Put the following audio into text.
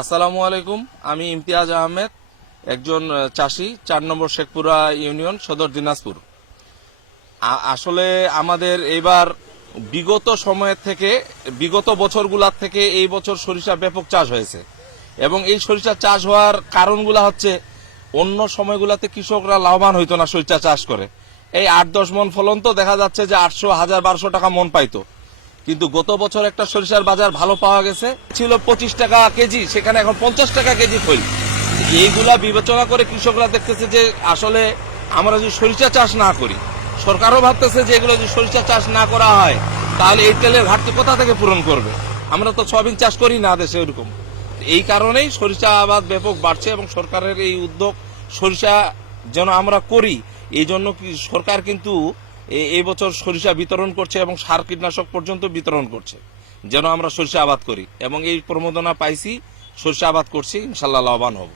আসসালামু আলাইকুম। আমি ইমতিয়াজ আহমেদ, একজন চাষি, ৪ নম্বর শেখপুরা ইউনিয়ন, সদর দিনাজপুর। আসলে আমাদের এবার বিগত সময়ের থেকে, বিগত বছরগুলোর থেকে এই বছর সরিষা ব্যাপক চাষ হয়েছে এবং এই সরিষা চাষ হওয়ার কারণগুলো হচ্ছে অন্য সময়গুলোতে কৃষকরা লাভবান হইতো না সরিষা চাষ করে। এই ৮-১০ মন ফলন তো দেখা যাচ্ছে যে ৮০০, ১,০০০, ১,২০০ টাকা মন পাইতো, কিন্তু গত বছর একটা সরিষার বাজার ভালো পাওয়া গেছে, ছিল ২৫ টাকা কেজি, সেখানে এখন ৫০ টাকা কেজি ফল। এইগুলা বিবেচনা করে কৃষকরা দেখতেছে যে আসলে আমরা যদি সরিষা চাষ না করি, সরকারও ভাবতেছে যে এগুলো যদি সরিষা চাষ না করা হয় তাহলে এই তেলের ঘাটতি কোথা থেকে পূরণ করবে। আমরা তো সয়াবিন চাষ করি না দেশে ওইরকম। এই কারণেই সরিষা আবাদ ব্যাপক বাড়ছে এবং সরকারের এই উদ্যোগ সরিষা যেন আমরা করি, এই জন্য সরকার কিন্তু এই বছর সরিষা বিতরণ করছে এবং সার কীটনাশক পর্যন্ত বিতরণ করছে যেন আমরা সরিষা আবাদ করি, এবং এই প্রণোদনা পাইছি, সরিষা আবাদ করছি, ইনশাল্লাহ লাভবান হব।